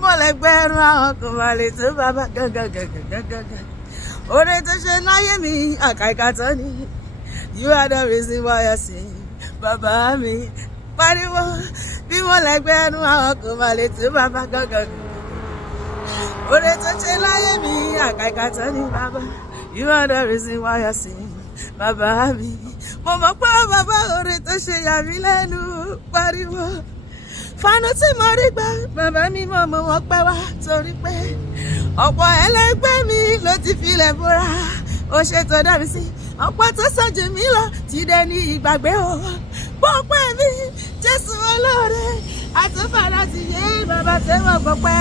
mo lẹ́gbẹ̀rún àwọn kò má lè tó bàbá gàgàgàgàgàgà. Oore tó ṣe láyé mi, akaikatan ni. You are the reason why I sing. Bàbá mi, pariwo. Bí mo lẹ́gbẹ̀rún àwọn kò má lè tó bàbá gàgàgàgàgà. Oore tó ṣe láyé mi, akaikatan ni bàbá. You are the reason why I sing. Bàbá mi, mo mọ̀ pé bàbá oore tó ṣe yà mí lẹ́nu, pariwo. Fanu tí mo rí gbà, bàbá mi mọ̀ mọ́ wọn pẹ́ wá torí pé ọ̀pọ̀ ẹlẹgbẹ́ mi ló ti filẹ̀ bóra. Ó ṣètò dá mi sí ọ̀pọ̀ tó sàjù mí lọ ti dé ní ìgbàgbé o. Pọ́pẹ́ mi, Jésù olóore, àtúfàdà ti yé bàbá tẹ́wọ̀ pọ́pẹ́.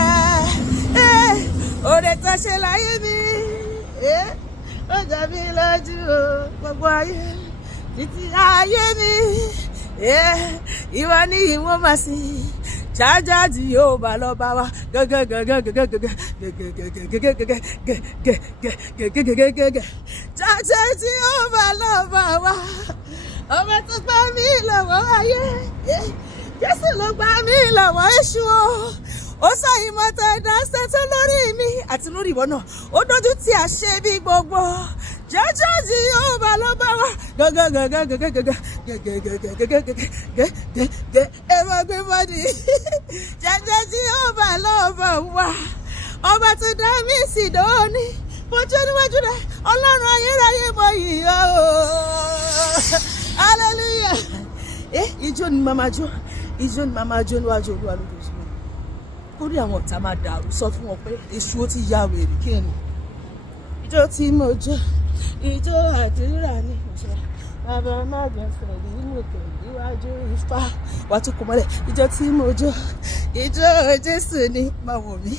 Oore tó ṣe láyé mi, ó jọ mí lójú o, gbogbo ayé, títí ayé mi. Ìwọ ni ìwọ máa sí jájá tí yóò bá lọ bá wa jájá tí yóò bá lọ bá wa. Ọba tó gbà mí lọ́wọ́ ayé, Jésù ló gbà mí lọ́wọ́ èṣù o. Ó sọ ìmọ̀tẹ́ ìdásẹ́ tó lórí mi àti lórí ìwọ náà. Ó dójú tí a ṣe bí gbogbo. Jẹ́jẹ́ tí yóò bá lọ bá wa. Ẹ̀rọ gbé bọ́dì. Jẹ́jẹ́ tí yóò bá lọ bá wa. Ọba tó dá mi sí dóní. Mojú níwájú rẹ̀, Ọlọ́run ayérayé mọ yìí o. Hallelujah. Ijó ni màmá jó. Ijó ni màmá jó níwájú Olúwa lójoojúmọ́. Torí àwọn ọ̀tá máa dàrú sọ fún wọn pé èṣù ó ti ya wèrè kí ni. Ijó tí mo jó, ijó àdúrà ni. Bàbá má gbẹ̀sẹ̀ ní mòkè níwájú Ifá. Wàá tún kọ mọ́lẹ̀. Ijó tí mo jó, ijó Jésù ni. Má wò mí,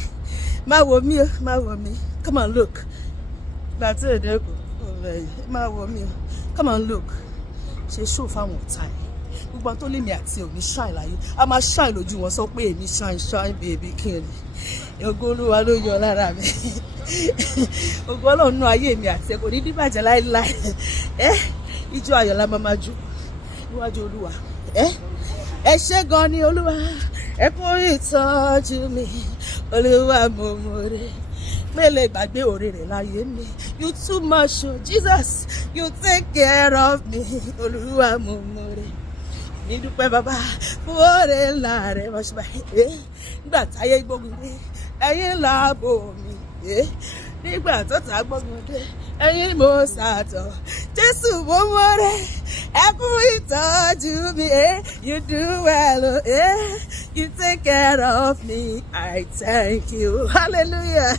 má wò mí o, má wò mí. Come on look. Gbà tí èdè kò má wò mí o. Come on look. Ṣe ṣó fáwọn ọ̀tá yìí. Gbogbo tó lé mi àti òní ṣáì láyé a máa ṣáì lójú wọn sọ pé èmi ṣáì bèbí kí ni ògo Olúwa ló yọ lára mi. Ògo Ọlọ́run nú ayé mi àti ẹ kò ní díbàjẹ́ láéláé. Ijó ayọ̀ la máa jó níwájú Olúwa. Ẹ ṣé gan ni Olúwa, ẹ kú ìtọ́jú mi. Olúwa mo mọ̀re mele gbàgbé oore rẹ̀ láyé mi. You too much o Jesus, you take care of me. Olúwa mo mọ̀re ní dúpẹ́ bàbá fún oore ńlá rẹ̀ wọ́n ṣe báyìí. Nígbà táyé gbógun dé ẹ̀yin láàbò mi. Nígbà tó ta gbógun dé ẹ̀yin mo sàtọ̀. Jésù mo mọ̀re ẹ kú ìtọ́jú mi. You do well, you take care of me. I thank you. Hallelujah.